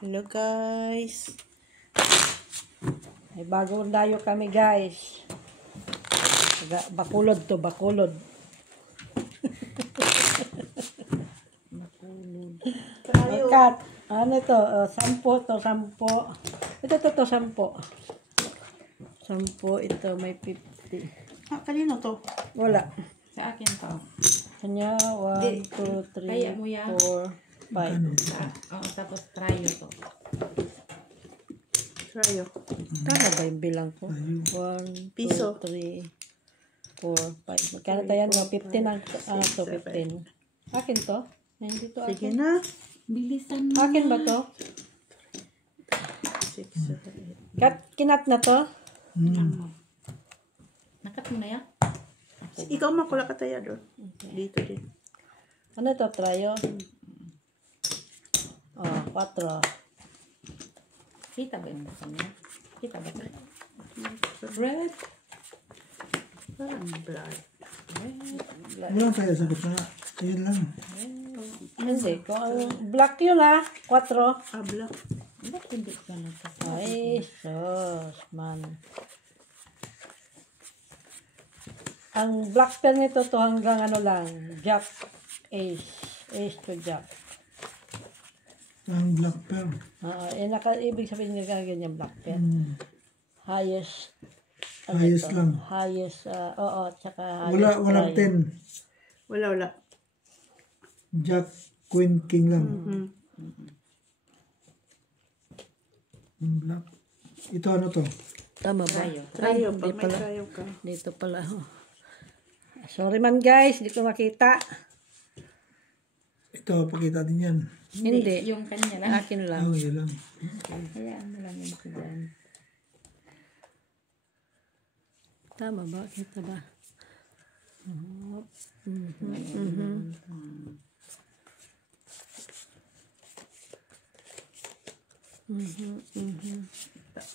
Hello guys. May bagong dayo kami guys. Bakulod to, bakulod. Kat, ano ito? 10 to, 10. Ito, 10. 10, ito may 50. Kanino to? Wala. Sa akin pa. Kanya, 1, 2, 3, 4, 5. Tapos tryo to. Tryo. Tama ba yung bilang ko? 1, 2, Piso. 3, 4, 5. Magkano tayo? 15 ang to, 15. Akin to? Hindi to Sige akin. na. Bilisan mo. Akin ba to? 6, 7, Kinat na to? Nakat mo na yan? 8. Ikaw makula ka tayo doon. Dito din. Ano to? Tryo? 4. Kita ba yung gusto niya? Kita ba ito? Red. Parang blood. Wala tayo sa gitna. Ayun lang. Hindi. Black yun 4. Black. Ba't hindi ka nagsasabi? Ay, sus, man. Ang black pen nito to hanggang ano lang. Jack, ace. Ace to jack. Ang black pearl. Ibig sabihin nga ganyan black pen. Highest. Highest lang. Highest, tsaka highest. Walang 10. Wala. Jack, Queen, King lang. Ang black. Ito ano to? Tama ba? Tryo. Hindi Pag may pala. tryo ka. Dito pala. Sorry man guys, hindi ko makita. Ito, pakita din yan. Hindi. Yung kanya lang. Akin lang. Yun lang. Hayaan mo lang yung dyan. Tama ba? Kita ba?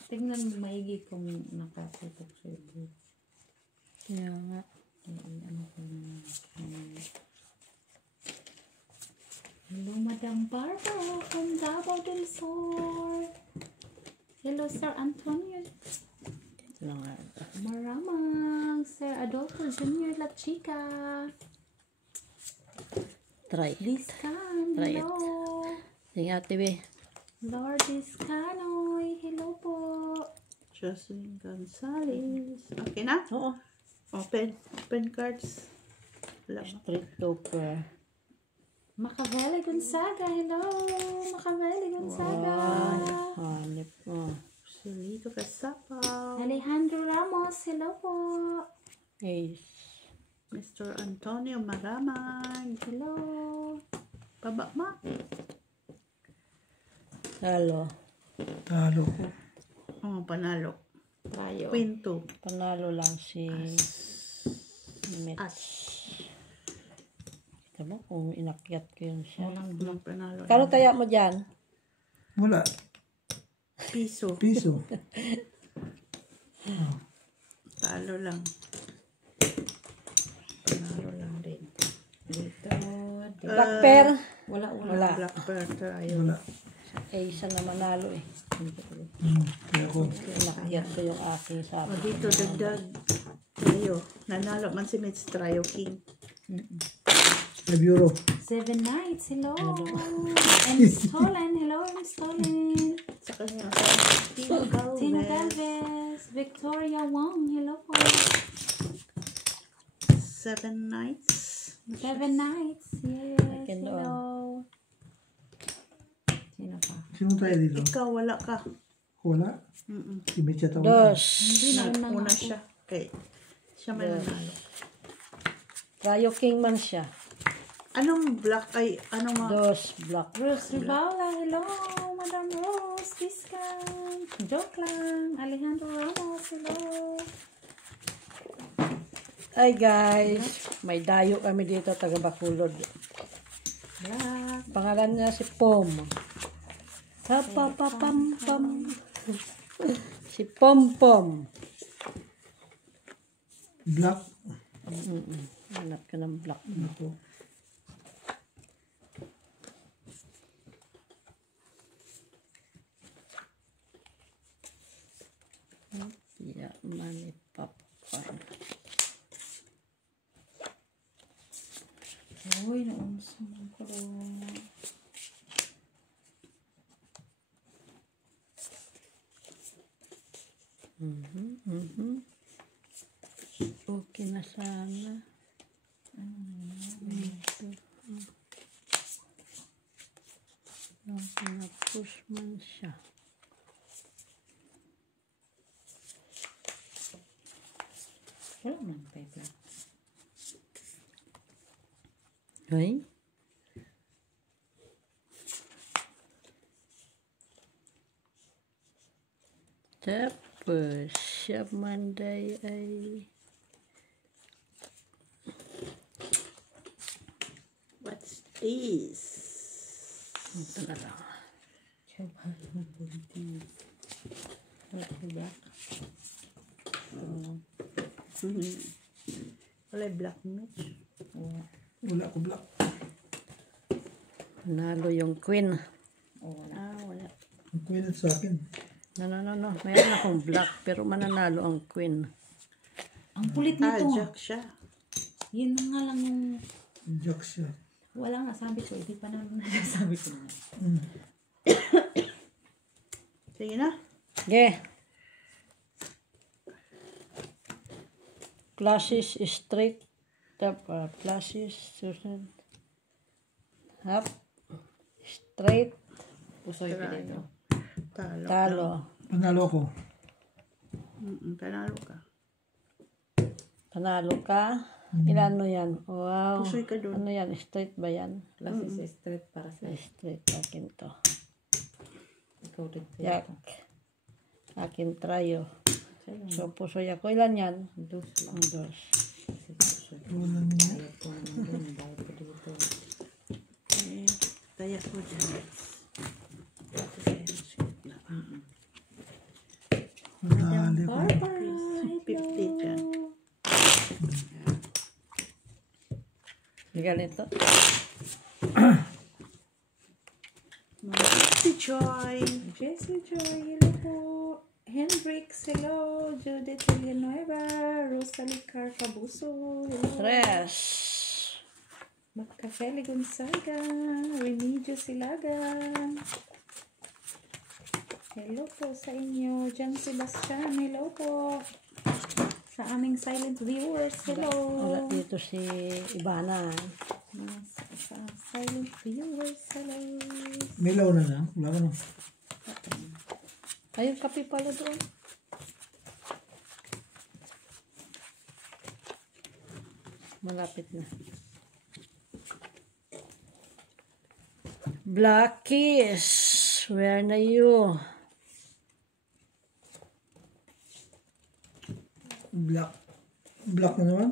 Tingnan mo maigi kung nakatutok sa iyo. Kaya nga. Hello, Madam Barbara from Davao del Sur. Hello, Sir Antonio. Ito na nga. Maramang. Sir Adolfo Jr. La Chica. Try. Liz Can. Try it. Hello. Sige ate be. Lourdes Canoy. Hello po. Jocelyn Gonzalez. Okay na? Oo. Open cards. Wala na. Street Topper. Macaveli Gonzaga. Hello. Macaveli Gonzaga. Hanip mo. Solito Kasapaw. Alejandro Ramos. Hello po. Ace. Mr. Antonio Maramag. Hello. Baba ma. Talo. Talo. Panalo. Tayo. Queen 2. Panalo lang si Met. As. Kita mo kung inakyat ko yun siya. Walang panalo. Kano taya mo dyan? Wala. Piso. Piso. Talo lang. Panalo lang din. Dito. Black pair. Wala. Black pearl tayo. Wala. Isa na manalo eh. Kaya ko. Inakyat ko yung aking sabi. Dito dagdag tayo. Nanalo man si Mitch Tryo King. 5 euro. 7 Nights. Hello. And Stolen. Hello, I'm Stolen. Sa kanya. Tino Galvez. Victoria Wong. Hello po. 7 nights. 7 Nights. Yes. Akin Hello. Sino pa? Sino tayo dito? Ikaw wala ka. Wala. Si Mitcha tayo. Dos. Hindi na rin Una siya. Okay. Siya may nanalo. Tryo King man siya. Anong black ay anong mga Dos. Black. Rose Rivala. Hello. Madam Rose. Viscan. Joke lang. Alejandro Ramos. Hello. Ay guys, may dayo kami dito taga Bacolod. Black. Pangalan niya si Pom. Pam. Si Pom Pom. Black. Hanap ka ng black. Ito. Money popcorn. Uy, naunsan ko doon. Okay na sana. Ito. Okay na push man siya. Wala man paper. Ay? Tapos, siya manday ay What's this? ito na lang. Wala ko black. Wala black match. Wala ko black. Nalo yung queen. Wala. Wala. Ang queen sa akin. No. Mayroon akong black pero mananalo ang queen. Ang kulit nito. Jack siya. Yun na nga lang yung Jack siya. wala nga sabi ko. Hindi pa naman sabi ko na. Sige na. Okay. Classes straight. Classes susunod. Up. Straight. Pusoy pa dito. Talo. Talo. Panalo ko. Panalo ka. Panalo ka. Ilan yan? Wow. Pusoy ka dun. Ano yan? Straight ba yan? Classes straight para sa Straight. Akin to. ikaw din. Yak. Akin trayo. Sa'yo. So, pusoy ako. Ilan yan? Dos lang. Ang dos. Kasi pusoy. Wala niya. Ayaw ko naman dun. Dahil ko dito. Kaya ko dyan. Nadali ko. 50 dyan. Ganito. Si Joy. Jessie Joy, hello po. Hendrix, hello. Judith Villanueva. Rosalie Carcabuso, hello. Tres. Magkafeli Gonzaga. Remigio Silagan. Hello po sa inyo. Jan Sebastian, hello po. Sa aming silent viewers, hello. Wala dito si Ibana. Sa silent viewers, hello. Milaw na na. Wala ka na. Ayun, kape pala doon. Malapit na. Blackies, where na you? Black. Black na naman.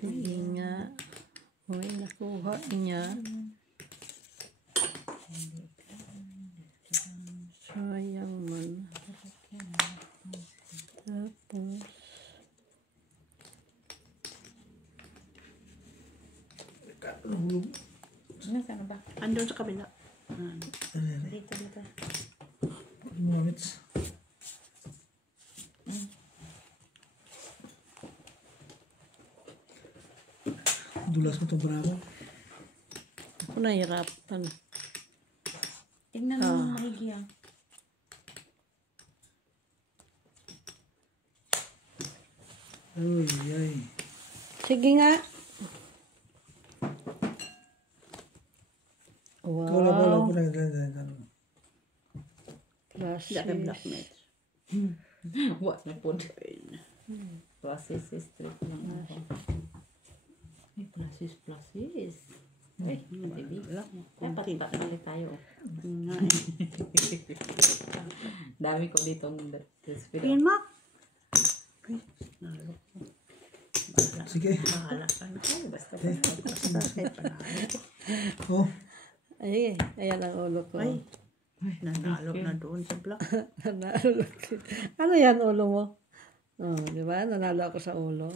Hindi nga. Uy, nakuha niya. Sayang man. Tapos, Hulog. Nasaan ba? Andun sa kabila. Dito. Mga mits. Dulas mo itong bravo. ako nahirapan. Tingnan mo yung maigi ah. Uy, ay. Sige nga. Wala Wow. ko na ganyan. Dati Classes. black match. What na po din. Pluses straight lang ako. Ay, pluses. Ay, baby. Dapat patali tayo. Nga eh. Dami ko dito ng Tingin mo. Ay, nalo ko. Sige. Bahala ka na. Basta Basta kahit panalo. Oh, Ay, ayan ang ulo ko. Ay, nanalo na doon sa black. Nanalo. Ano yan ulo mo? Oh, di ba? Nanalo ako sa ulo.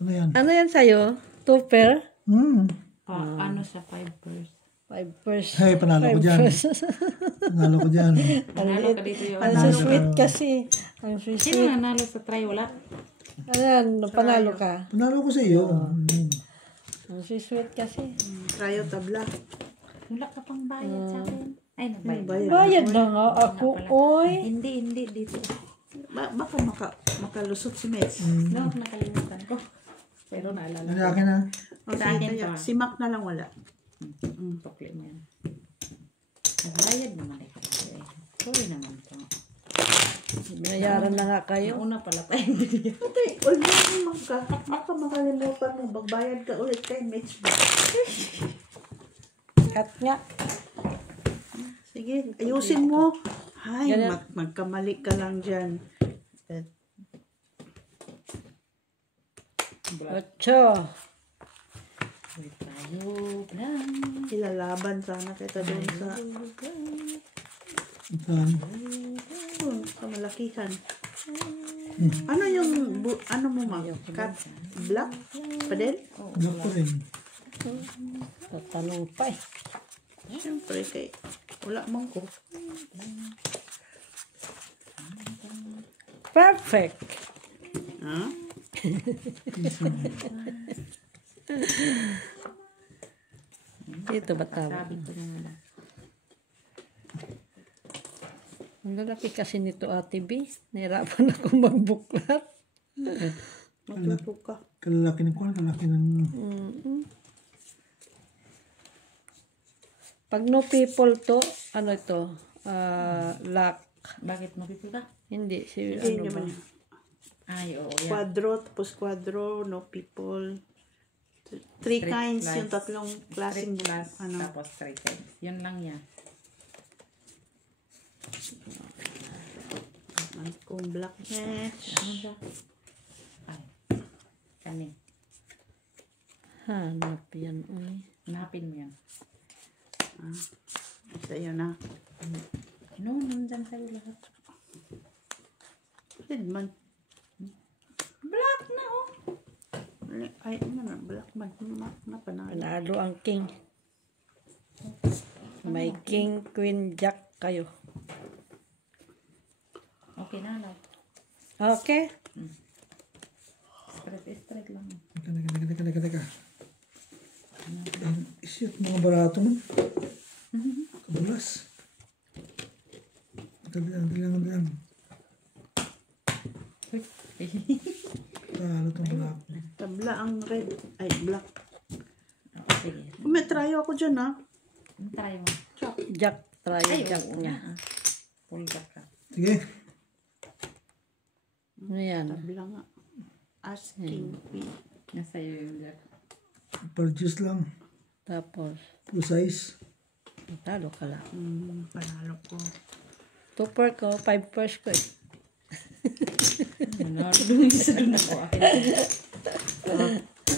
Ano yan? Ano yan sa'yo? 2 pair? Ano sa 5 purse? 5 pairs. Hey, panalo ko dyan. Panalo ko dyan. Nanalo ka dito yung Ang sweet kasi. Ang sweet. Sino nanalo sa try? Wala? Ano yan? Panalo ka. Panalo ko sa iyo. Ang sweet kasi. Tryo tabla. Wala ka pang bayad sa akin. Ay, nagbayad. Bayad na nga ako, oy. Hindi dito. Baka makalusot si Mets. No, nakalimutan ko. Pero naalala Ano ko. akin na? O, Sa akin sige, pa. si Mac na lang wala. Tukli mo yan. Nagbayad naman ito. Sorry naman to. Binayaran na nga kayo. Una pala tayong binigyan. Okay, ulit mo ka. Baka makalimutan mo. Magbayad ka ulit kay Mets. Cut nga. Sige, ayusin mo. Ay, Ganun. magkamali ka lang dyan. 8. Wait tayo lang. Ilalaban sana kita doon sa sa malakihan. Ano yung ano mo ma? Cut black? Padel? Black ko rin. Tatanong pa eh. Siyempre kay wala man ko. Perfect. Ha? Dito ba tawag? Sabi ko na nga. Ang lalaki kasi nito, Ate B. Nahirapan ako magbuklat. Magluto ka. Kalalaki ng kuwan, kalalaki ng... Pag no people to, ano ito? Lock. Bakit no people ka? Hindi. Si, Hindi ano ba? naman. Ay, oo. Yan. Quadro, tapos quadro, no people. Three kinds, class. yung tatlong klaseng Straight class, ano. tapos straight kinds. Yun lang yan. Kung black match. Ano ba? Ay. Kani. Hanap yan. Uy. Hanapin mo yan. Sa'yo na. No, nandyan sa'yo lahat. Pwede man. Black na, oh. Ay, ano na, black man. Napanalo. Panalo ang king. May king, queen, jack kayo. Okay na, love. Okay? Straight lang. Teka. Isip, mga barato mo. Kabulas. Dalang. Talo itong barato. Tabla ang red. Ay, black. Sige. May tryo ako dyan, ha? Try mo. Jack. Try Ay, jack oo. niya. Full jack ka. Sige. Ano yan? Tabla nga. Asking queen. Nasa iyo yung jack. Purchase lang. Tapos, Full size. talo ka lang. Panalo ko. 2 per ko, 5 pairs ko eh. Doon ako.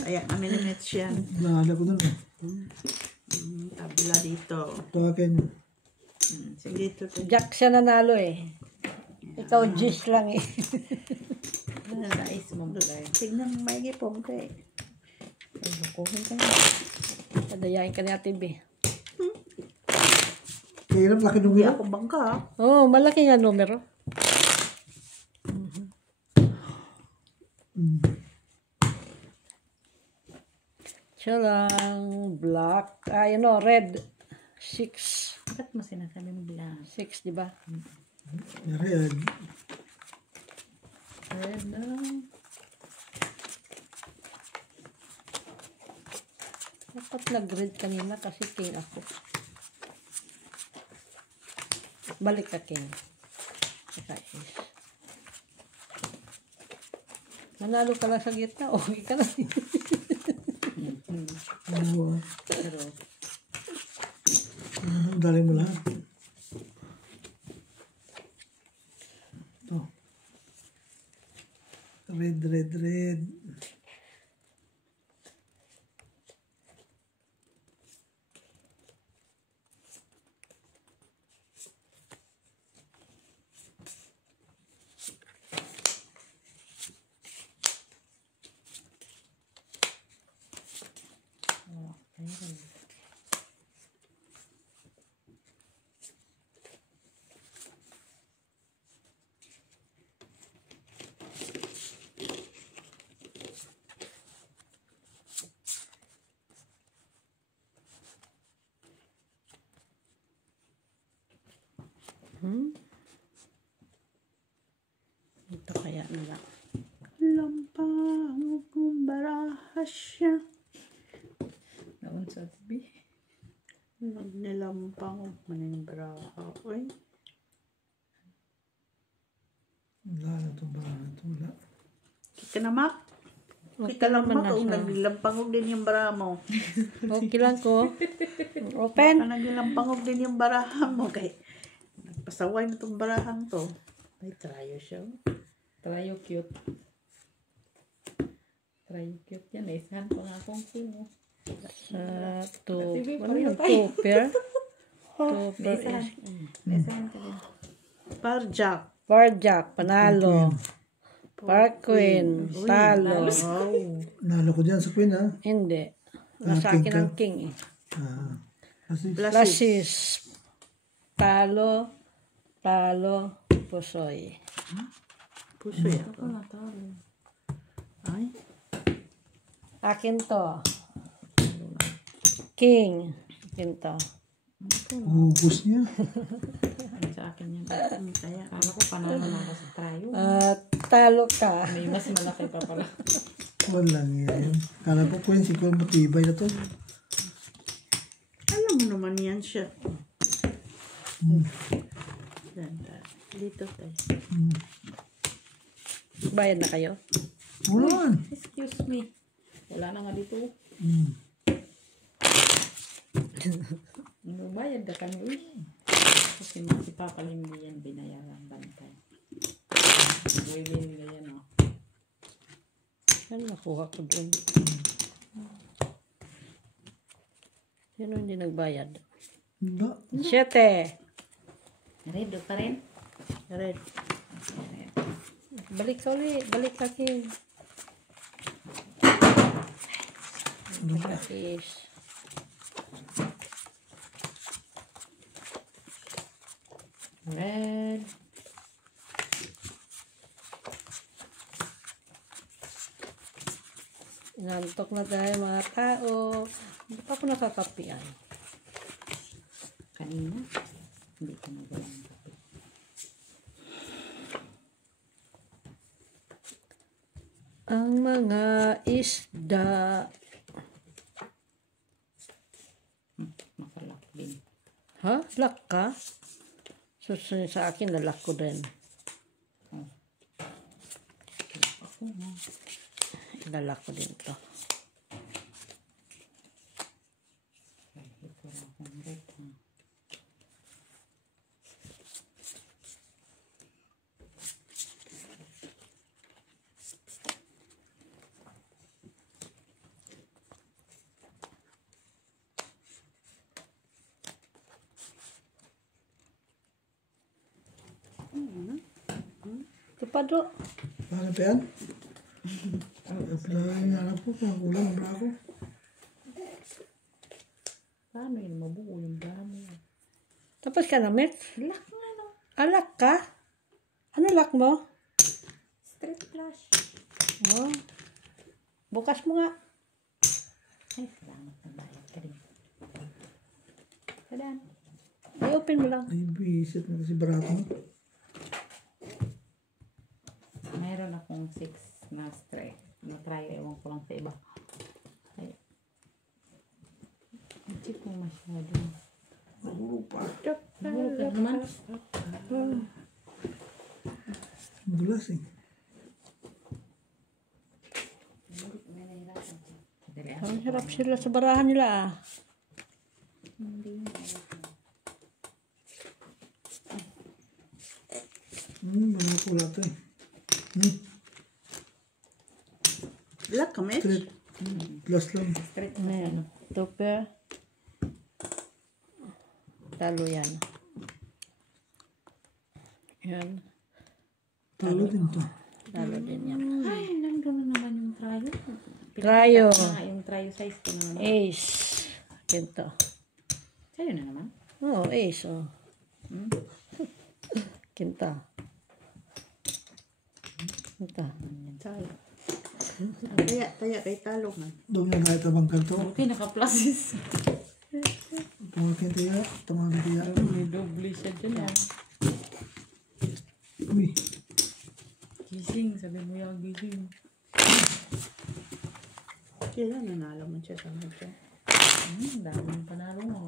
Ayan, minutes yan. Nahala ko dun. Tabla dito. Ito akin. Sige, dito. Jack siya nanalo eh. Ikaw, Gis lang eh. Nais mo ba? Tignan mo may gipong ko eh. Ay, lukuhin ka. Padayain ka ni Ate B. Kahirap, laki nung Hindi yun. ako bangka, ha? Oh, malaki nga numero. Siya lang, black, red, 6. Ba't mo sinasabi mo black? 6, di ba? Red. Red lang. Dapat nag-red kanina kasi king ako. Balik ka, king. Saka is. Nanalo ka lang sa gitna, okay ka lang. Oo. Pero, Dali mo lahat. Ito. Red. Ito kaya nila. Lampang kong baraha siya. Naon sa tabi. Nilampang maning baraha. Uy. Wala na ito ba? Wala. Kita na, Mak. Kita lang, Mak. Kung naglilampangog din yung baraha mo. Okay lang ko. Baka Open. naglilampangog din yung baraha mo. Kay nagpasaway na itong barahang to. Ay, trayo siya. Trayo cute. Trayo cute yan. Isahan pa nga akong pino. Ano yung tupper? Tupper is... Isahan ka din. Parjak. Parjak, panalo. Park Queen, talo. Wow. Nalo ko dyan sa Queen, ha? Hindi. Nasa akin ang king eh. Kasi, Lasis. Talo. Talo. Pusoy. Puso yan. Ako natalo. Ay. Akin to. King. Akin to. ubus niya. Ano sa akin yan? Kaya. Kala ko panalo na ako sa trayo. Talo ka. May mas malaki pa pala. Walang yan. Kala ko Queen, siguro matibay na to. Alam mo naman yan siya. Ganda. Dito tayo. Bayad na kayo? Wala. Excuse me. Wala na nga dito. Bayad ka kami. Uy. Kasi si Papa hindi yan binayaran bantay. Gawin nila yan o. Ano nakuha ko dun? Sino hindi nagbayad? Wala. 7. Red pa rin? Red. Balik ka ulit. Balik ka, King. Is. Red. Inantok na tayo mga tao. Hindi pa ako nakakapian. Kanina. Hindi ka nagalang kape. Ang mga isda. Makalak din. Ha? Lock ka? Susunod sa akin, lalak ko din. Ako nga. Lalak ko din to. Ay, ito lang akong red. Kapado. Paano pa yan? Hinahanap ko kung kulang ang brako. Paano yun? Mabuo yung dami. Tapos ka na, Met? Lock nga no. Alak ka? Ano lock mo? Street flash. Oh. Bukas mo nga. Ay, salamat na bayad ka rin. Tadan. I-open mo lang. Ay, bisit na kasi barato mo. Mayroon akong 6 na straight. Na-try, ewan ko lang sa iba. Ay. Check mo masyado. Mahulog pa. Mahulog ka naman. Madulas eh. Ang hirap sila sa barahan nila ah. Mga pula to eh. Black ka, Mitch? Straight. Plus lang. Straight Ano na yan? Tupper. Talo yan. Yan. Talo din to. Talo din yan. Ay, nandun na naman yung trayo. Trayo. Yung trayo size ko na naman. Ace. Kinto. Sa'yo na naman. Oh, ace. Oh. Kinta. Kinta. Talo. Taya kay talo man. Doon nga kahit abang kanto. Okay, naka-pluses. Tumakin tiya. Tumakin tiya. May doble siya dyan ah. Uy, Gising, sabi mo yung gising. Kailan nanalo mo siya sa medyo? Daming panalo mo.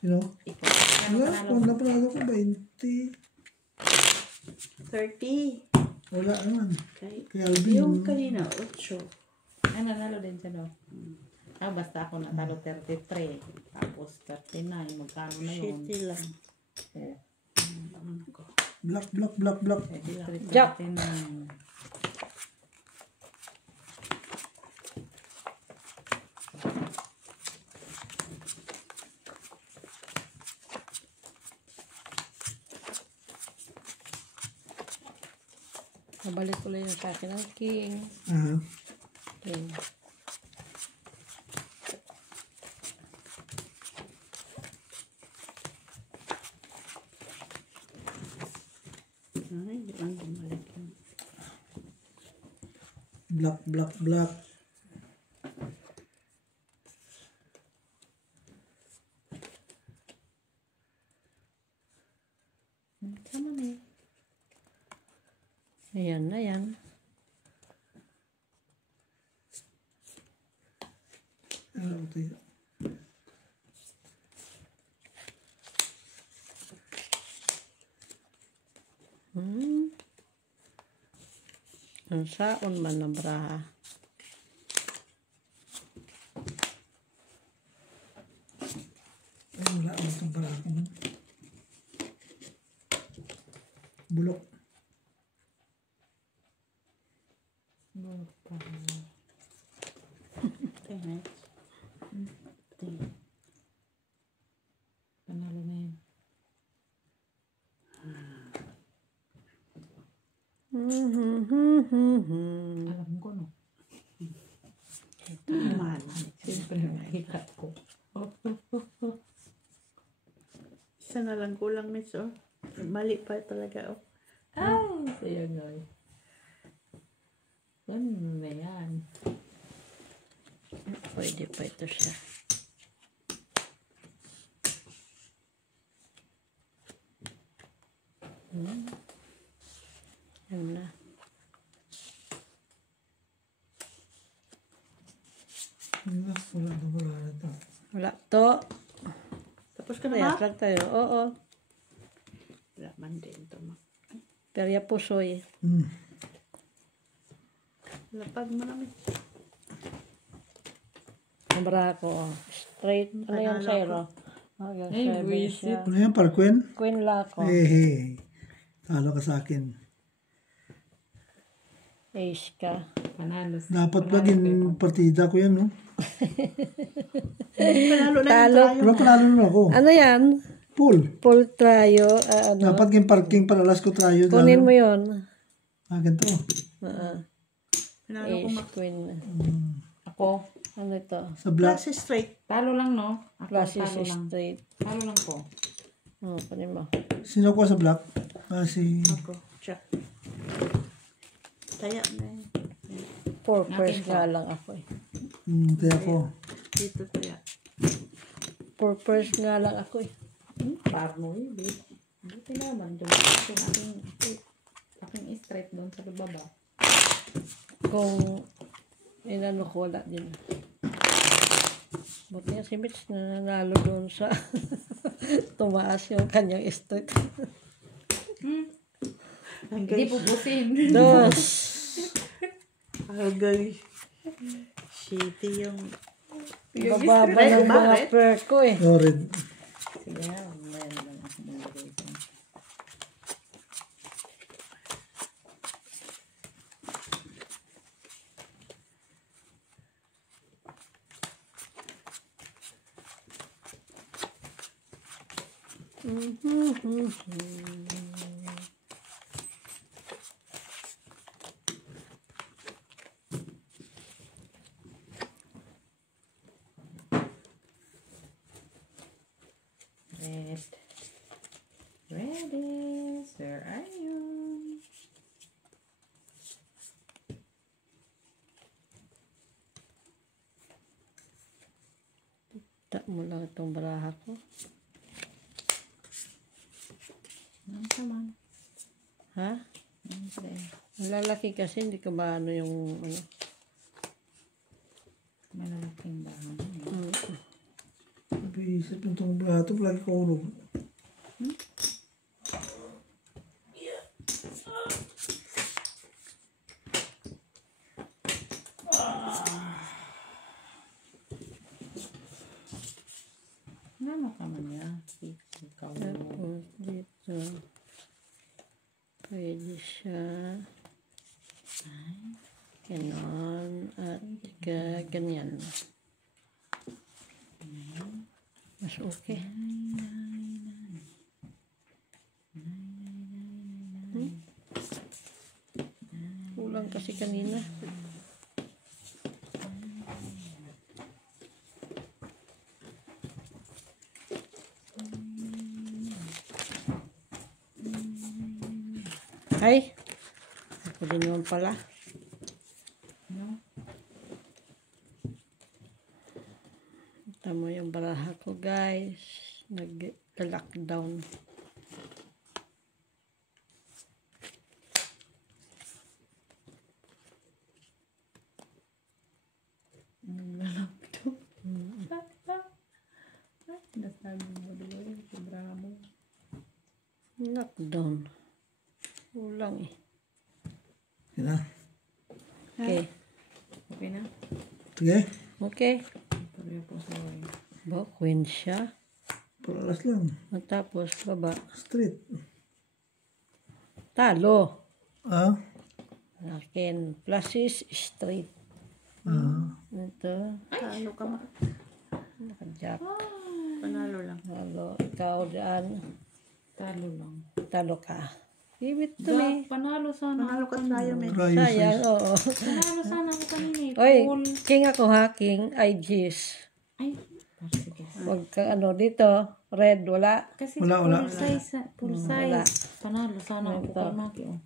you know? Ikaw, ano Wala, panalo kung mo? napanalo ko 20. 30. Wala naman. Kay, Kay Alvin. yung kanina, 8. Ay, nanalo din siya, no? Basta ako natalo 33. Tapos 39. Magkano na yun? Shitty lang. Oh, Ano ko? Black, black, black, black. 33, Jack. 39. Nabalik ko lang yung sa akin ng king. Aha. King. Ay, di man bumalik yun. Black, black, black. Sama na eh. Ayan na yan. Ano ito yun? Ang saon man ng braha. Ay, wala akong itong parako. Bulok. Okay, next. Panalo na yun. Alam ko, no? Naman. Siyempre, mahikat ko. Isa na lang kulang, miss, oh. Mali pa talaga, oh. Ay, saya guys. Ano na yan? Pwede pa ito siya. Yan na. Wala na, wala na ito. Wala to. Tapos ka na Kaya ba? flag tayo. Oo. Wala man din to, ma. Perya pusoy. Lapag mo na, miss. Ang braha ko. Oh. Straight. Ano yung Panalo zero? Oh, yung Ay, seven buwisit. siya. Ano yan, Parkwen? Queen la ko. Hey. Talo ka sa akin. Ace ka. Panalo. Dapat laging partida ko yan, no? Panalo na yung Talo. tayo. Pero panalo na ako. Ano yan? Pool. Full tryo. Ano? Dapat yung parking para alas ko tayo. Kunin mo yun. Ganito. Panalo ko, Ace, ma. queen. Ako, Ano ito? Sa black. Class is straight. talo lang, no? Ako, Classes talo lang. straight. Talo lang po. Kunin mo. Sino ko sa black? Si... Ako. Check. Taya na yun. Four Natin first po. nga lang ako eh. Kaya ko. Dito taya. Four first nga lang ako eh. Parno eh, babe. Buti naman. Dumating aking straight doon sa baba. Kung inano ko wala din. Buti nga si Mitch na nanalo doon sa tumaas yung kanyang street. Hindi pupusin. Dos. Agay. Shitty yung... Bababa Red ng ba? mga Red? pair ko eh. Oh, red. Sige nga, meron lang ako nilagay dyan. Red. Redis, where are you? Tak mo lang itong baraha ko. Come on. Ha? Lalaki kasi hindi ka ba ano yung ano. Malalaking bahan. Napisip yung itong brato, lagi ko ulog. Ano ka man yan? Ikaw mo. Tapos dito. Pwede siya. Ganon. At ganyan. Mas okay. Kulang kasi kanina. Ay! Ako din naman pala. No? Tama yung baraha ko, guys. Nag-lockdown. Lalapto. Nasabi mo doon. Sobrang mo. Lockdown. Kulang eh. Yan na. Okay. Okay na? Sige. Okay. Pareho po sa way. Ba, queen siya. Paralas lang. At tapos, baba. Straight. Talo. Ah. Akin. Plus is straight. Ah. Ito. Talo ka ma. Nakajack. Panalo lang. Talo. Ikaw dyan. Talo lang. Talo ka. Give it to me. Panalo sana. Panalo ka tayo, men. Try Sayang, oo. Panalo sana ako kanina. Oy, Full. king ako ha. King. Ay, jeez. Ay. Sige. Huwag ka ano dito. Red, wala. Kasi Wala. full size. Full Wala. size. Panalo sana ako Ito. kanina. Oh.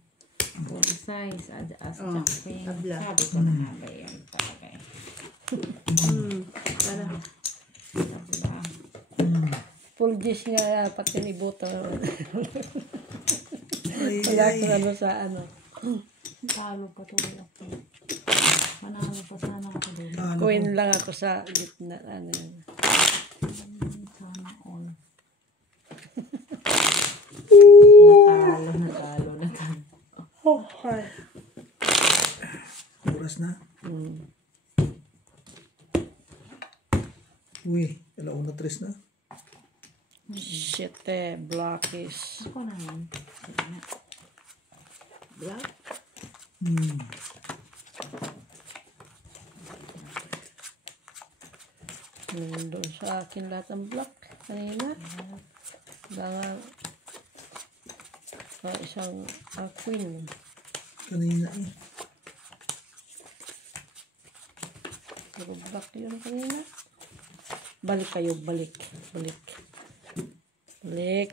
Full size. As jumping. abla. Sabi ko na nga ba yan talaga eh. Tara. Abla. Full jeez nga. Pati ni Buto. Ay, Wala ay. ko ano sa ano. Talo pa tuloy ako. Panalo pa sana ako doon. Ano Queen lang ako sa gitna. Ano yan. Sana all. Natalo. Okay. Oras na. Hmm. Uy, alauna tres na. Shit eh. Blockies. Ako naman. Sige na. Black. Nandun sa akin lahat ng block. Kanina. Lang isang queen. Kanina eh. Puro block yun kanina. Balik kayo. Balik. Balik. Balik.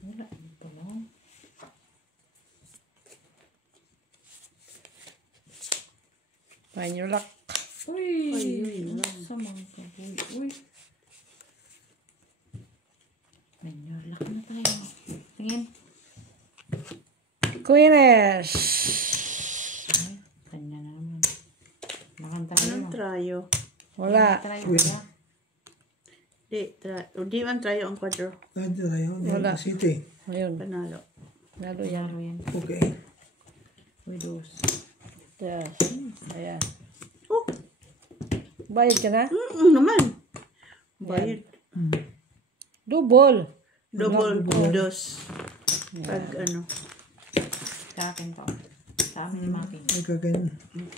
Wala. Ito lang. Find your luck. Uy! Uy, Samang ka. Uy! Menyor lang na tayo. Tingin. Queeness. Ay, kanya na naman. Nakanta Anong tayo. trayo? Wala. Try ko ba? Di man trayo ang quadro. Kahit tayo. Wala. City. Ayun. Panalo. Lalo yan. Laro yan. Okay. Uy, dos. Yes. Ayan. Oh, Bayad ka na? naman. Bayad. Double. Double dos. Pag ano. Sa akin to. Sa amin ni Maki. Ay kakin.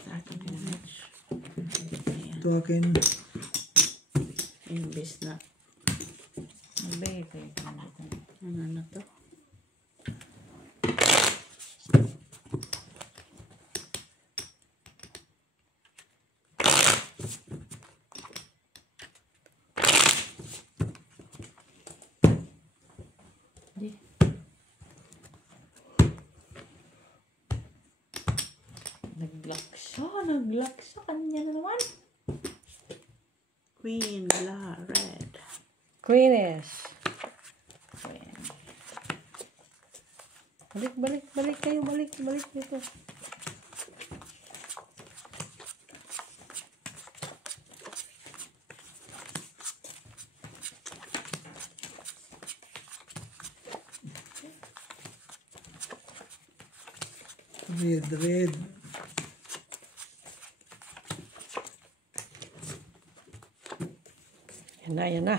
Sa akin na naman. Ito akin. Imbes na. Magbebe. Ano na to? Di. Nag-lock siya. Nag-lock siya. Kanya na naman. Queen, red. Greenish. Queen. Balik kayo, balik dito. Red. Yan na.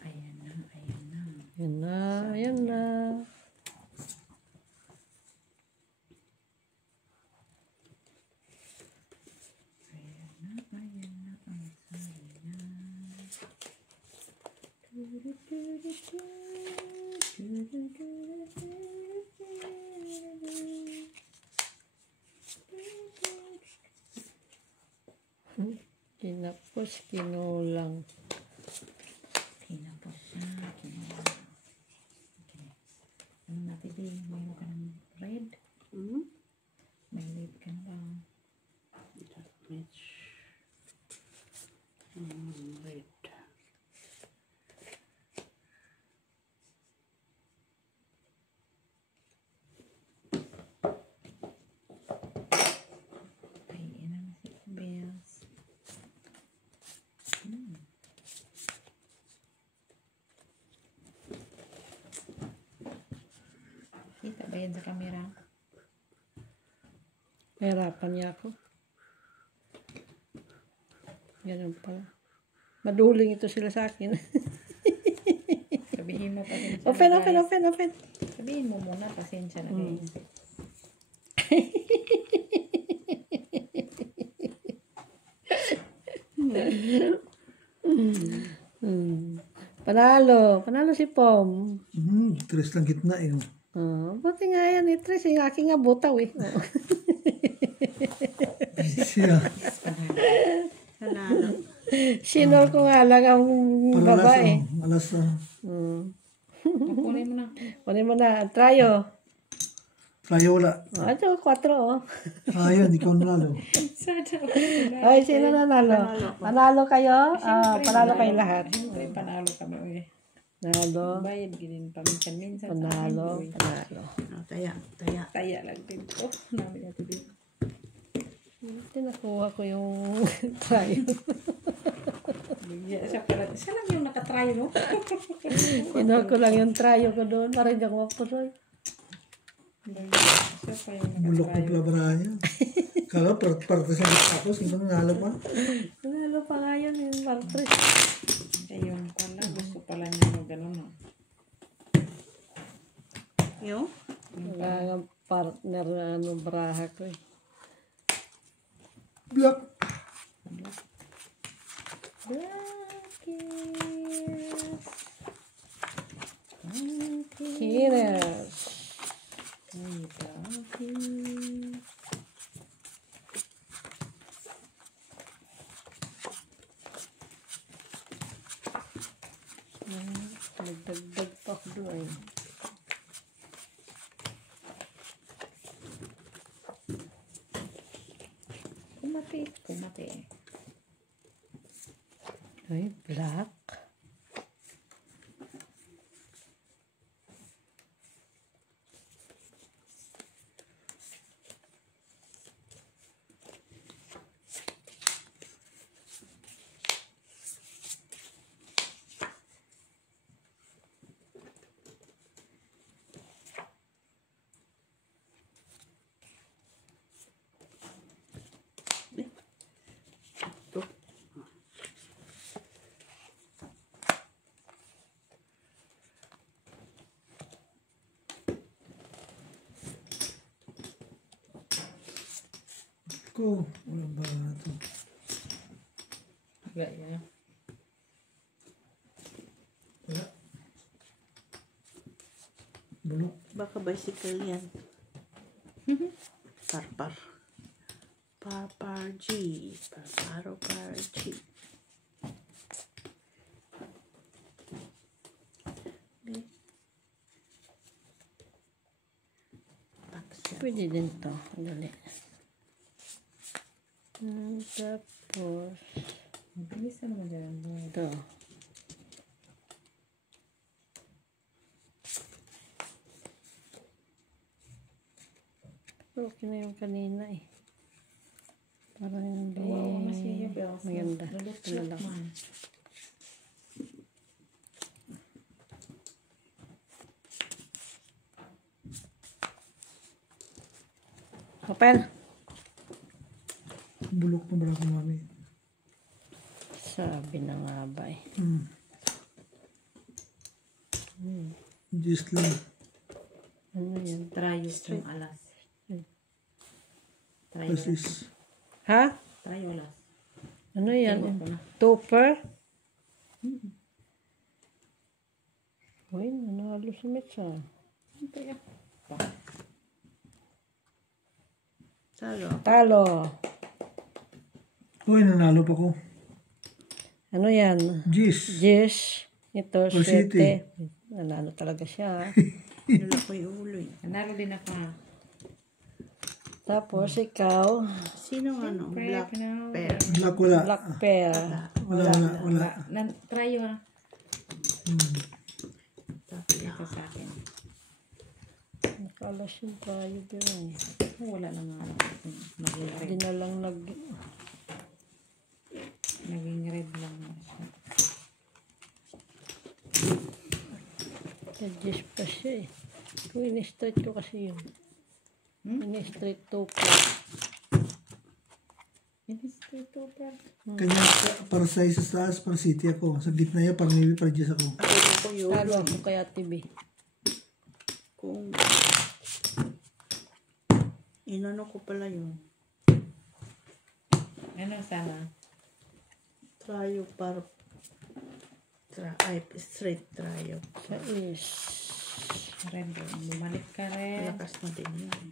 Ayan na. Yan na. Kinapos, kinulang. Kinapos siya. Kinulang. Okay. Ano natin din? Mayroon ka ng red? Hmm? May red ka na ba? Mitch. Red. Ay, yan ang si Bells. Kita ba yan sa camera? Nahirapan niya ako. Ganun pala. Maduling ito sila sa akin. Sabihin mo pasensya Open. Sabihin mo muna pasensya na guys. Panalo si Pom. Tres lang gitna eh. Buti nga yan, Tres. Yung aking nga butaw eh. Siya. Panalo. Sinol ko nga lang ang babae. Alas. Kunin mo na. Kunin mo na. Trayo. Tayo wala. Ito, 4 oh. Ayun, ikaw nanalo. Ay, sino nanalo? Panalo kayo? Panalo kayo lahat. Siyempre, panalo kami. Uy. Panalo. Bayad ginin paminsan-minsan. Panalo. Taya. Taya lang din ko. Namin natin din. Tinakuha ko yung trayo. Siya lang yung nakatry, no? Kinuha ko lang yung trayo ko doon para hindi ako mapusoy. Siya pa yung Bulok nakatry. ng labarahan niya. Kala, parte sa tapos, hindi nanalo pa. Nanalo pa nga yun yung Martres. Ayun pala. Gusto pala niya yung gano'n, no? Yung? Wala nga partner na braha ko eh. Black. Kinas. Nagdagdag pa ako doon. Kumati. Ay, black. Ko, walang ba ito. Gaya. Wala. Bulok. Baka bicycle yan. Parpar. Parpar G. Parparo par G. Pwede din to. Dali. Tapos, Mabilis na naman dyan ang buhay. ito. Okay na yung kanina eh. Parang hindi Oo, mas yun yung bells. maganda. Lulutsyok Ito na lang. man. Open. Bulok na bra ko, mami. Sabi na nga ba eh. Just lang. Ano yan? Trayo yung alas. Trayo alas. Pasis. Ha? Trayo alas. Ano yan? Ewan ko na. Topper? Uy, nanalo si Mitsa. Salo. Talo. Uy, nanalo pa ko. Ano yan? Jis. Jis. Ito, Or City. 7. Nanalo talaga siya. Wala ko yung ulo eh. Nanalo din ako. Tapos ikaw, Sino ano? Black no. pear. Black wala. black pear. Wala. Trayo Tapos ito sa akin. Nakalas yung tayo din. Wala na nga. Hindi na lang Naging red lang na siya. nag-adjust pa siya eh. Kung in-straight ko kasi yun. In-straight topper. Kanya, para sa isa sa taas, para city ako. Sa gitna niya, para maybe para Jis ako. ako ko yung Talo ako kaya TV. kung inano ko pala yun. Ano sana? Trayo para straight trayo. Sa is. Red. Bumalik ka red. Malakas na din yun.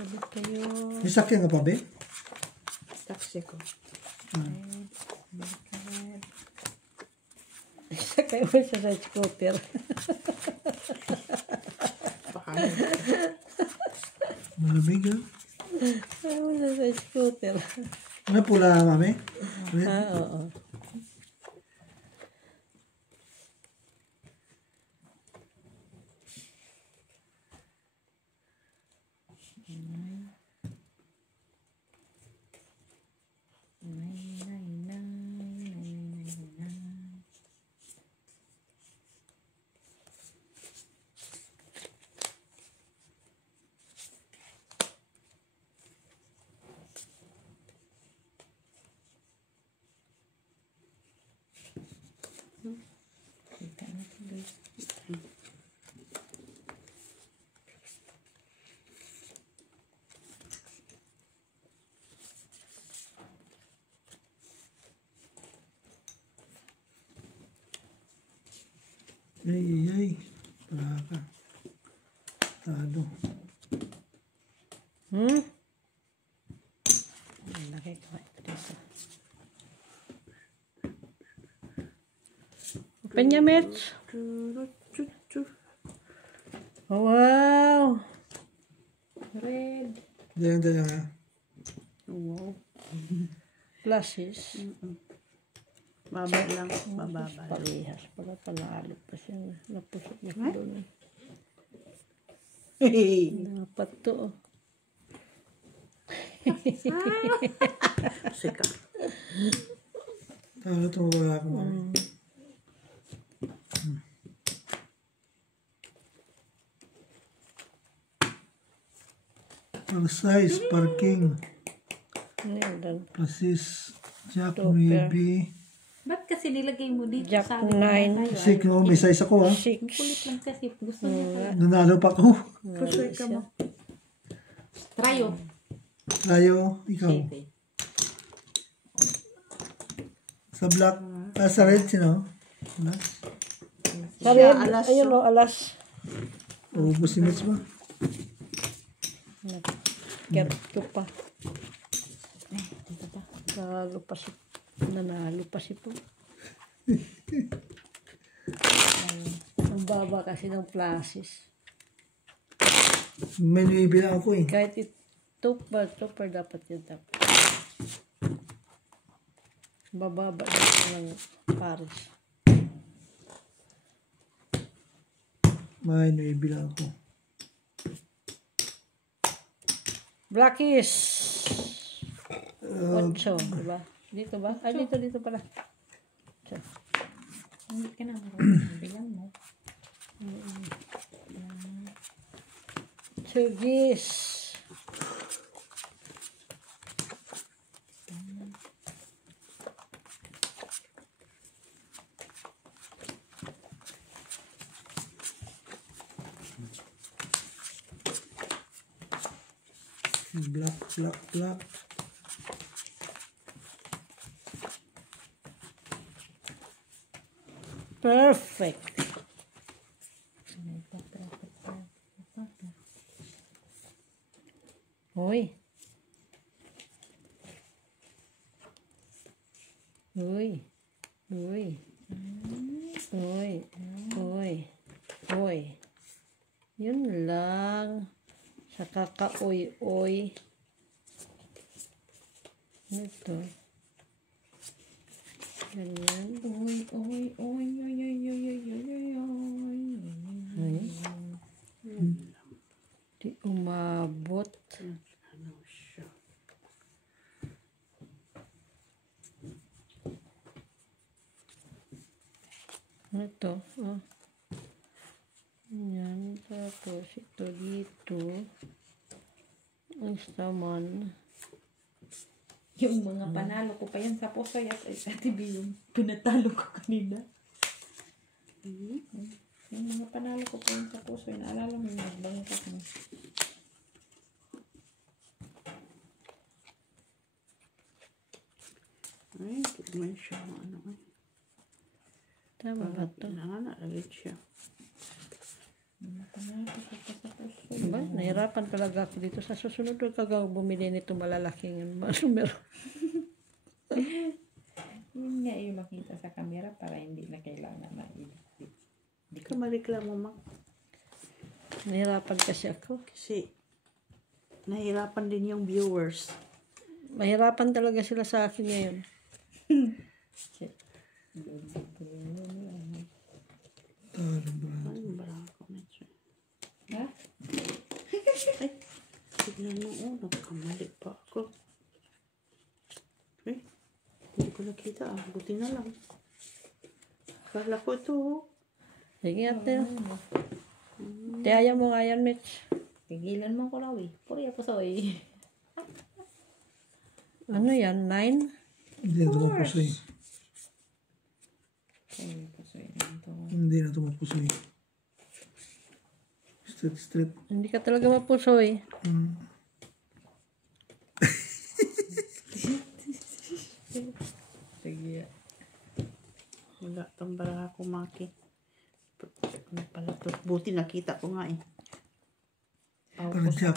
Balik kayo. May sakyan ka pa, be? Taxi ko. Bumalik ka red. Sakay mo siya sa scooter. Baka Malamig, ha? Sakay mo siya sa scooter. Ano pula, mami? Oo. Ay. Plaka. Tado. Laki ko ito dito. Open niya, Mitch. Oh, wow. Red. Dalang, ha? wow. Flashes. Baba lang. Bababa. Parehas. Pala panalo pa siya. Napusok niya ko doon. Hey. Dapat to. Sika. Talo ito wala ko, mami. Para size, parking, Nildan. pasis, jack, Topper. maybe. Ba't kasi nilagay mo dito? Jack Sabi ko 9. na tayo. Sik, no? May size ako, ha? Six. Kulit lang kasi. Gusto niya tayo. Nanalo pa ko. Pusoy ka mo. Trayo. Tayo, ikaw. City. Sa black, sa red, sino? Wala. Sa red, alas. ayun o, alas. Ubus si Mitch ba? Kerto pa. Nanalo pa si po. Ang baba kasi ng flashes. May bilang ako, eh. Kahit Super dapat yun. Dapat. Bababa dito ng Paris. May bilang ako. Blackies. 8, diba? Dito ba? Ay, dito pala. Hindi ka na marunong bilang mo. Tugis. Black. Perfect. Uy. Yun lang. Sa kaka-uy-uy. Ito. Ganyan. Ay. Di umabot. Ano siya? Ito. Yan. Tapos ito dito. Ang saman. Yung mga panalo ko pa yan sa puso. Yes, Ate B, yung pinatalo ko kanina. Yung mga panalo ko pa yan sa puso. Naalala mo yung nagbangkat mo. Ay, tignan siya. Ano. Tama ba ito? Nalagay siya. Mga panalo ko pa sa puso. Diba? Nahirapan talaga ako dito. Sa susunod ko kagaw bumili nito malalaking numero. Yun nga yung makita sa camera para hindi na kailangan na Hindi ka mareklamo, Mak. Nahirapan kasi ako. Kasi nahirapan din yung viewers. Mahirapan talaga sila sa akin ngayon. Ano ba ang comments? Ha? Ay, tignan mo. Nagkamali pa ako. Eh, hindi ko nakita. Buti na lang. Kala ko ito. Sige ate. Tiyaya mo nga yan, Mitch. Tigilan mo ko raw eh. Puri ako soy. Ano yan? 9? Hindi na tumapusoy. Puri ako soy. Hindi na tumapusoy. Straight. Hindi ka talaga mapusoy. Sige. Wala itong baraha ko, Maki. Ano pala ito? Buti nakita ko nga eh. Parjak.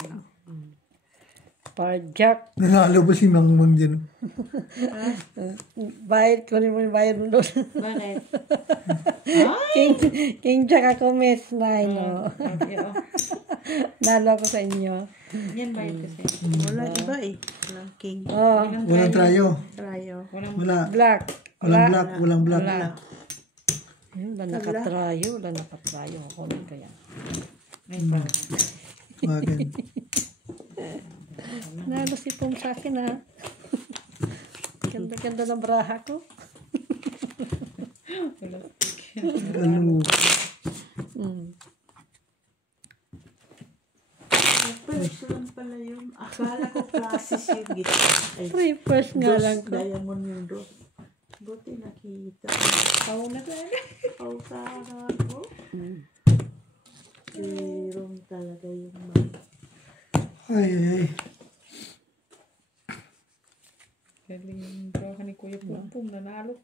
Parjak. Nanalo ba si Mang dyan? Bayad ko rin mo yung bayad mo doon. Bakit? King Jack ako, Miss 9. No? Okay, oh. Nalo ako sa inyo. Yan ba yun kasi? Wala iba eh. Walang king. Oh, Walang trayo. Trayo. Wala. black. Walang black. Walang black. Wala. Wala nakatrayo. Wala nakatrayo. Comment ko yan. Bakit? Nalo si Pum sa akin, ha? Ganda-ganda ng braha ko. Ano? First lang pala yung, akala ko classes yung gitna. Ay, Reverse nga lang ko. diamond yung dos. Buti nakita. Pau na talaga. Pausara ko. Zerong talaga yung mga. Ay. Galing yung draw ni Kuya Pum nanalo.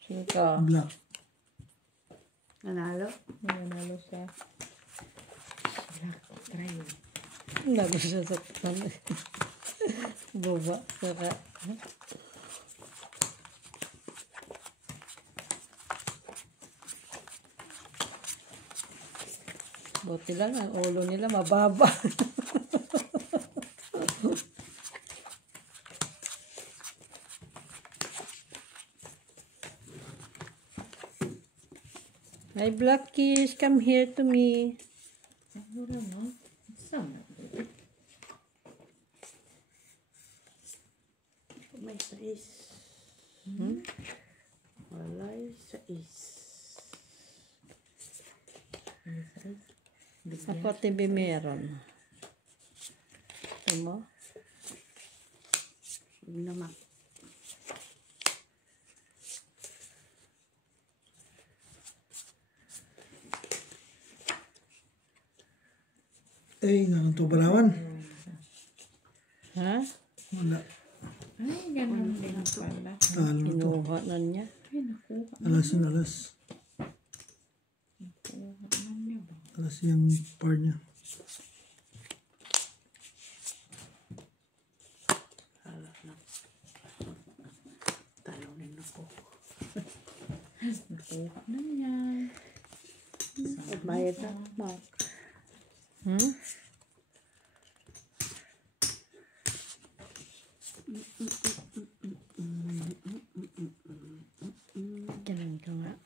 Singka. Black. Nanalo? Nanalo sa black trail. Nalo siya sa baba. Saka. Buti lang ang ulo nila mababa. Hi, Blackies. Come here to me. Siguro, no? Sana. May sais. Walay sais. Ako, TV meron. Ito mo? Huwag na mak. Nalang to balawan. Ha? Wala. Ay, ganun din pala. Talo to. Kinuha na niya. Ay, nakuha. Alas yun, alas. Nakuha na niya ba? Alas yung par niya. Hala na. Talunin ako. Nakuha na niya. Bayad na, mak. Hmm? Ganun ka nga.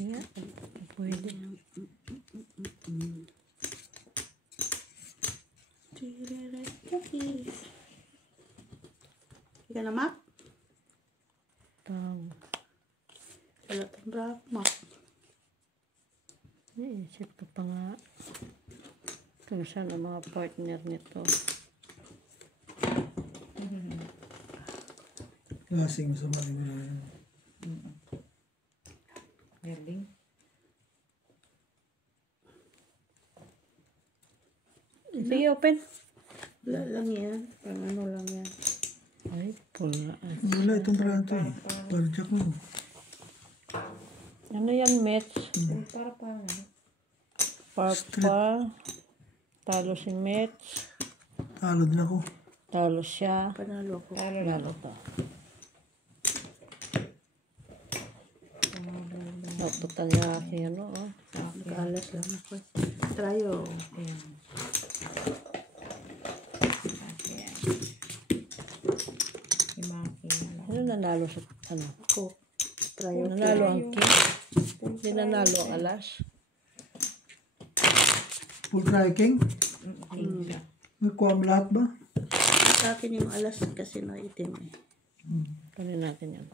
Nga, pwede. Ika na, mak. Tawag. Wala itong bra, mak. Naisip ko pa nga kung saan ang mga partner nito. Klaseng masama din mo na yun. Galing. Sige, open. Wala lang yan. Pang ano lang yan. Ay, pula. Wala itong para to eh. Para jack mo. Ano yan, Mitch? Para pa. Purple. Talo si Mitch. Talo din ako. Talo siya. Panalo ko. Talo to. Naputan niya aking ano, oh. Nakalas lang ako. Trayo. Ayan. Si Maki na lang. Ano nanalo sa, ano? Ako. Trayo. Nanalo ang king. Hindi nanalo ang alas. Full striking? Nagkuha mo lahat ba? Sa akin yung alas kasi na itim eh. Kunin natin yan.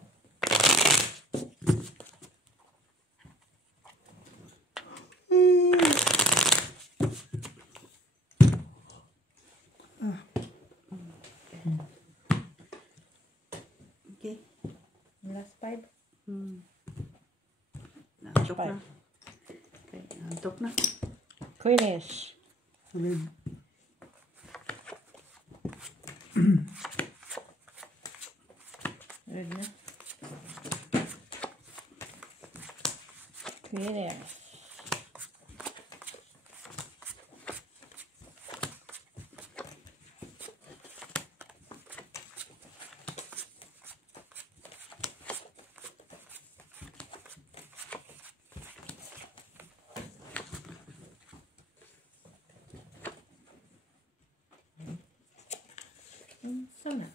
Okay. Last 5. Nantok na. Okay, nantok na. Queenish. Ulit. Red na. Queenish. Sana.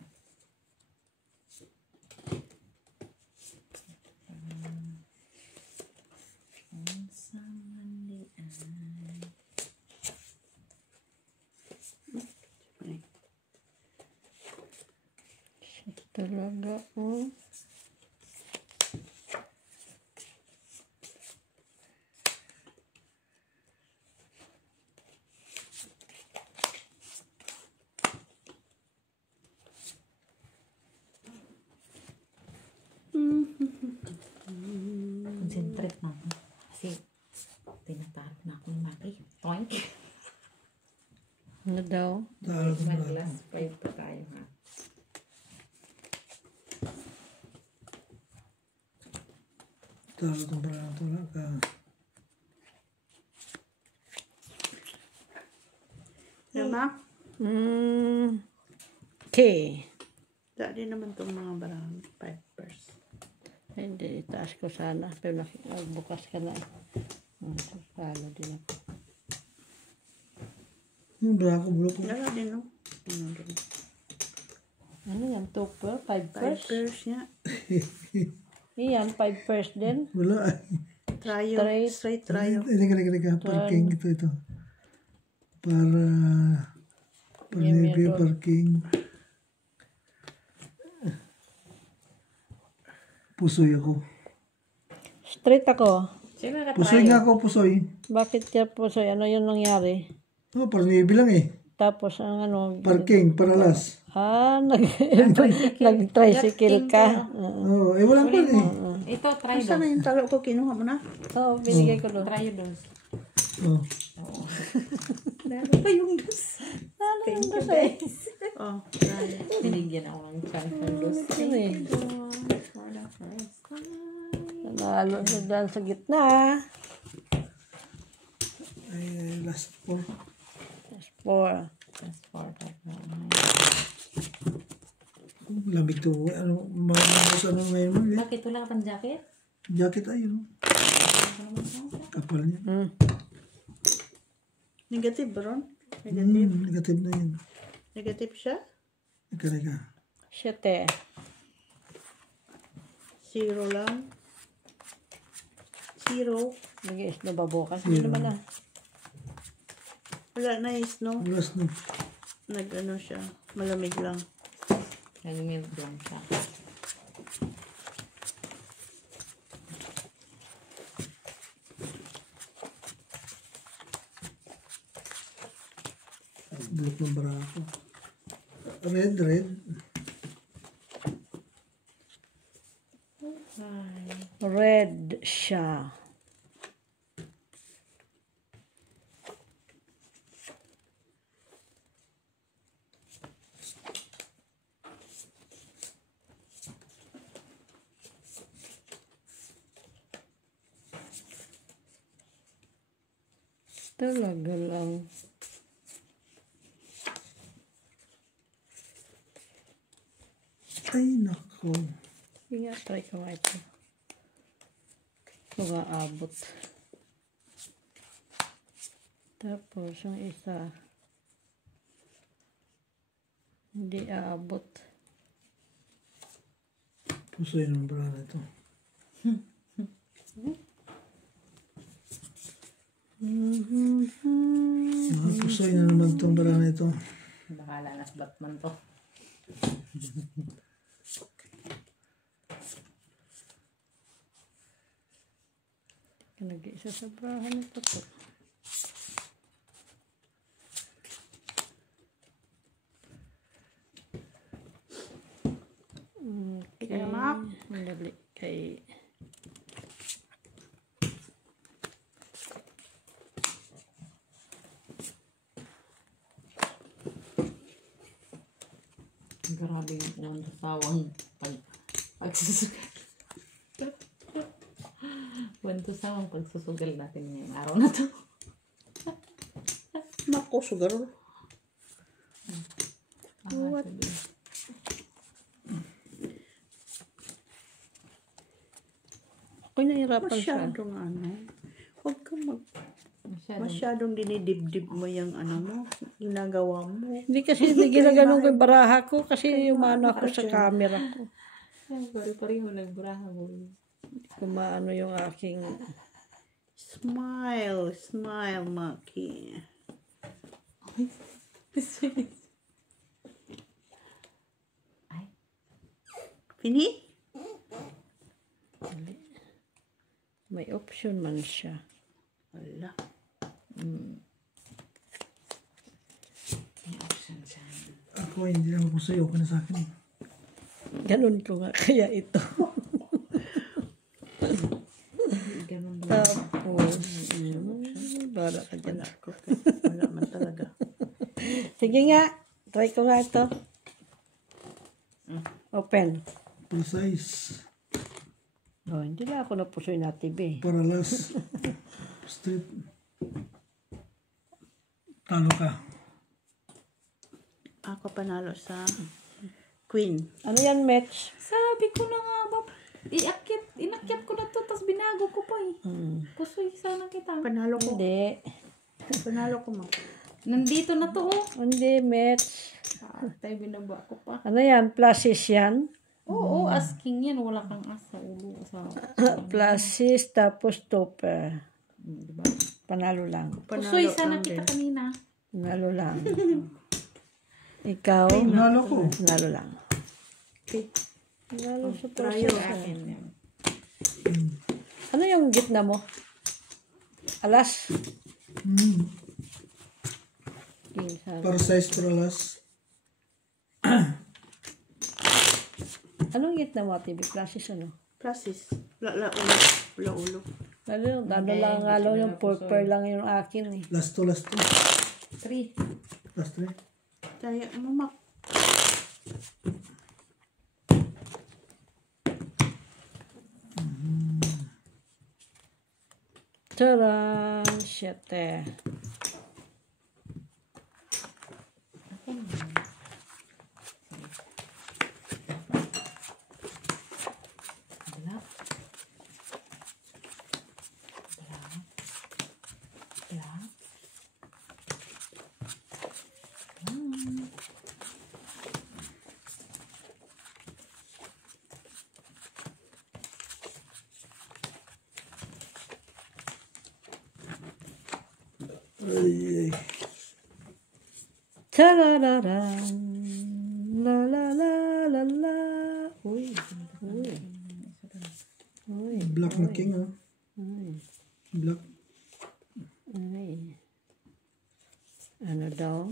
Talaga, oh. Concentrate na ako. Kasi, tinatarap na ako ni Maki. Toink. Ano daw? Talo din ako. Mag-last 5 pa tayo, ha? Talo itong para to. Wala ka. Diba? Okay. Dali naman itong mga barang pipers. Hindi, itaas ko sana. Pero nagbukas ka na. Talo din ako. Yung bra ko, bulok ko. Dala din, no? Ano din? Ano yan? 2 per? 5 pers? Pipers niya. Iyan, 5 first din. Wala. Tryo. Straight tryo. Teka. Parking. Ito. Para review parking. Pusoy ako. Straight ako. Sino ka Pusoy nga ako, pusoy. Bakit ka po so ano yung nangyari? Oh, para navy lang eh. Tapos ang ano, Parking, paralas. nag-tricycle ka. Oh, walang pa eh. Ito, try Saan na yung talo ko? Kinuha mo na? Oo, binigay ko doon. Try dos. Oh. Lalo pa yung dos. Thank you, guys. Oh, tryo. Binigyan ako ng chance ng dos. Ano eh? For the first time. Nanalo na dyan sa gitna. Ay, last 4. 4. Just for that. Lamig to. Ano, ano ngayon mo? Bakit wala ka pang jacket? Jacket ayun. Kapal niya. Negative ba ron? Negative. Negative na yun. Negative siya? Ika. 7. 0 lang. 0. Nag-iis na ba bukas? Hindi naman na. Wala na snow. Last na. Nag-ano siya. Malamig lang. Nag-melt lang siya. Bulok ng bara ako. Red. Red siya. Talaga lang. Ay, nako. Sige, try ko nga ito. Aabot. Tapos, yung isa, hindi aabot. Pusoy ng bara na ito. Pusoy na naman itong bara na ito. Bahala na sa Batman to. Nag-isa sa brahan ito po. Kaya mak. Dali kay... Grabe yung sawang pagsusugal. Sawang pagsusugal natin ngayong araw na to. Nako, sugar. What? Ako'y nahirapan siya. Masyadong ano. Huwag ka masyadong dinidibdib mo yung ano mo. Ginagawa mo. Hindi kasi hindi ginaganon ko yung baraha ko kasi umano ako sa camera ko. Pareho nagburaha mo. Kumaano yung aking... Smile, Maki. Ay. Fini? May option man siya. Wala. May option siya. Ako, hindi lang pusoy. Okay na sa akin. Ganun ko nga kaya ito. Ganun ba? Tapos, para ka dyan. Wala man talaga. Sige nga, try ko nga ito. Open. Full size. Oh, hindi na ako napusoy na TV. Paralas. Straight. Talo ka. Ako panalo sa Queen. Ano yan, Mitch? Sabi ko na nga ba, inakyat ko na to, tapos binago ko pa eh. Pusoy, sana kita. Panalo ko. Hindi. Panalo ko, ma. Nandito na to oh. Hindi, Mitch. Tayo binaba ko pa. Ano yan? Pluses yan? Oo, asking yan. Wala kang as sa ulo. Pluses, tapos topper. Diba? Panalo lang. Pusoy, sana lang kita din. kanina. Panalo lang. Ikaw, Nalo ko. panalo lang. Okay. Panalo sa Tayo. puso. Ano yung gitna mo? Alas? King, sabi. Para size para alas. Anong gitna mo, TV? Pluses ano? Process. Ulo. Ulo. Ano lang, lalo yung purple lang yung akin eh. Last to. 3. Last 3. Tayo, mamak. Tara! 7. Black. Black. Ay. Tarararan. La la la la la. Uy. Black na king, ah. Ay. Black. Ay. Ano daw?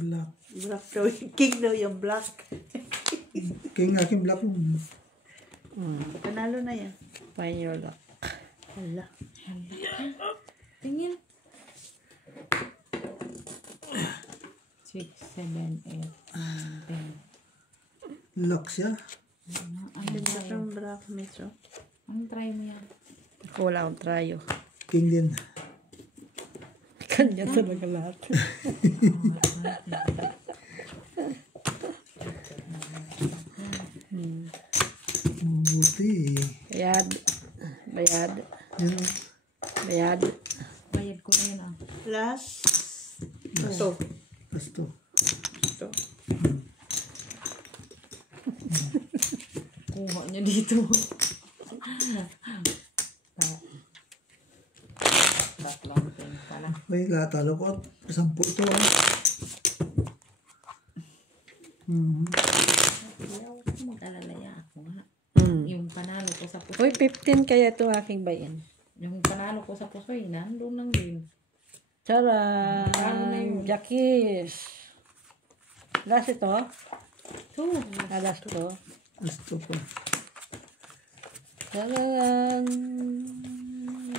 Black. Black daw. King daw yung black. King aking black. Panalo na yan. Find your luck. Hala. Tingin. 6, 7, 8, 10. Luck siya. Ganda ng black metro. Ang try mo yan? Ako wala akong trayo. King din. Kanya talaga lahat. Mabuti. Bayad. Bayad. Yan, oh. Bayad. Bayad ko na yun ah. Last. Ito. Last to. Ito. Kuha niya dito. Tatlong pin pala. Ay, latalo ko. 10 ito, ah. Mag-alalaya ako nga. Mm. Yung panalo ko sa puso. Uy, 15 kaya itong aking bayan. Yung panalo ko sa puso, nandun lang din. Tara! Ano na yun? Jackis! Last ito? So, Last to. Last to po. Taran!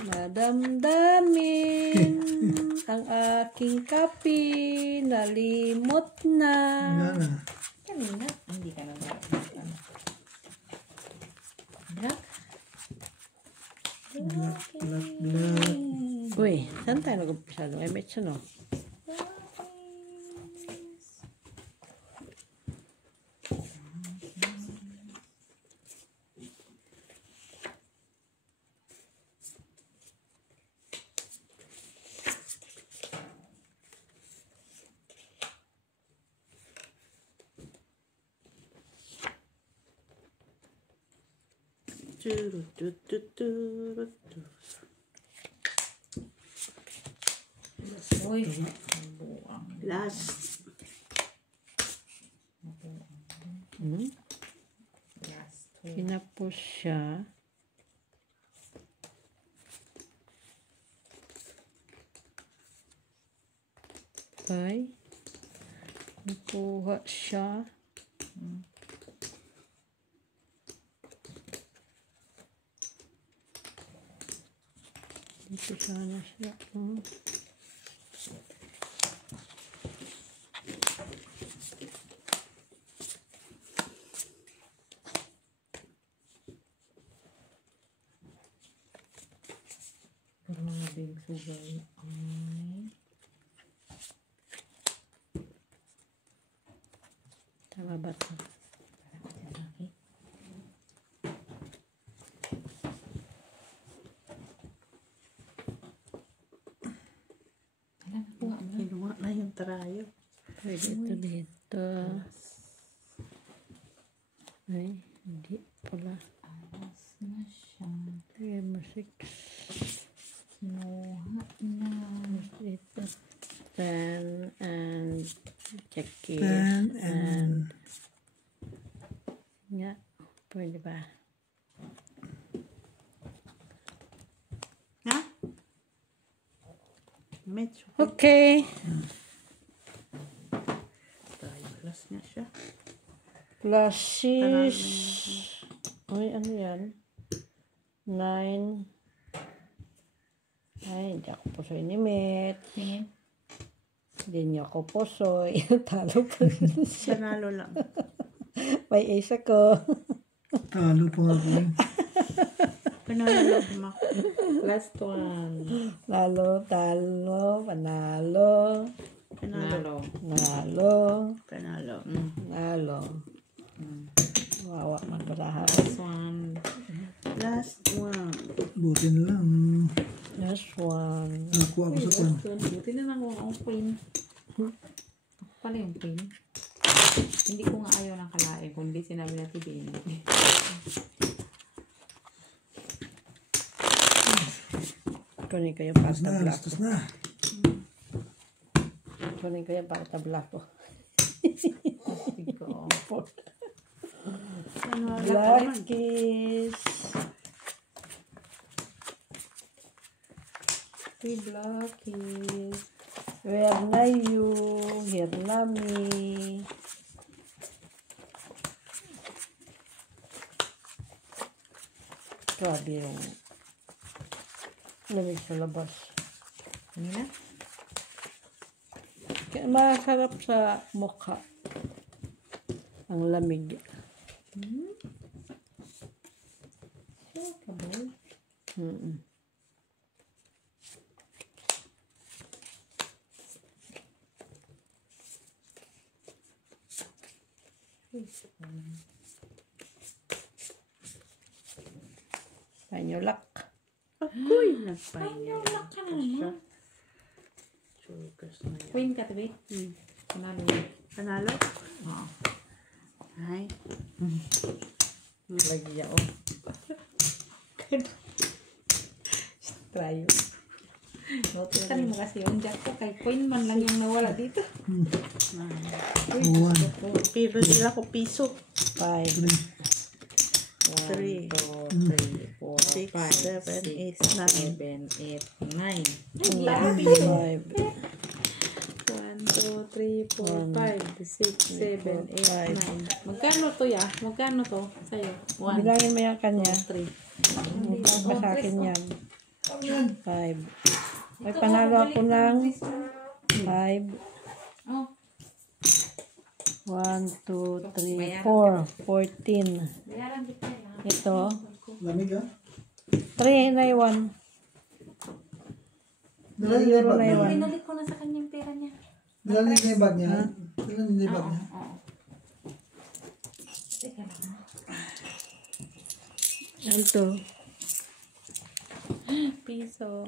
Madamdamin ang aking kapi, nalimot na. Yan na. kanina. Hindi ka na black. Black? Black. Uy, saan tayo nag-umpisa? MH ano? Uy. Last. Last. Kinapos siya. Okay. Nakuha siya. Dito sana siya. Grabing sugay. Tama ba ito? Kinuha na yung tarayo. Pwede ito dito. Ay, hindi pala. Alas na siya. Lagay mo 6. Kinuha na. 10 and check it. 10 and Nga, pwede ba? Ha? Medyo. Okay. Tayo, last nga siya. Plus 6. Uy, ano yan? 9. Ay, hindi ako pusoy ni Met. Tingin. Hindi niya ako pusoy. Talo pa rin siya. Panalo lang. May ace ako. talo pa nga po. Panalo lang, Mak. Last one. Lalo, talo, panalo. Panalo. Nalo. Panalo. Nalo. Wawa magparahan. Last one. Last one. Buti na lang. Last one. Nakuha ko sa pan. Last one. Buti na lang ako ang queen. Ako pala yung queen. Hindi ko nga ayaw ng kalain. Kundi sinabi na tibihin. Kunin ko yung Tapos pasta na, black. tapos na. Kunin ko yung pasta black ko. Tigo. Panalo naman. Black kiss. Three blockies. Where na you? Here na me. Grabe yung lamig sa labas. Kanina? Kaya masarap sa mukha. Ang lamig. Sure ka ba? Mm-mm. Panyolak. Ako'y nagpahinga. Wala ka na naman. Sugas na yan. Queen ka, tabi. Panalo yun. Panalo? Oo. Ay. Lagi ako. Try. Tanong mo kasi yung jack ko. Kay queen man lang yung nawala dito. One, Pero sila ko piso. 5. 3, 2, 3, 6, 7, 8, 9. 7, 8, 9. 5. 1, 2, 3, 4, 5, 6, 7, 8, 9. Magkano to ya? Magkano to sa'yo? 1, Bilangin mo yung kanya. 3. Mukhang pa sa akin yan. 5. Ay, panalo ako ng 5. Oh, 1, 2, 3, 4. 14. bayaran kita na. Ito. lamig ha? 3 na 1. Nilalig niya yung bag na niya. yun. Pinalik ko na sa kanya yung pera niya. Nilalig niya yung bag niya. Nilalig niya yung bag niya. Oo. Teka lang. Ano to? Piso.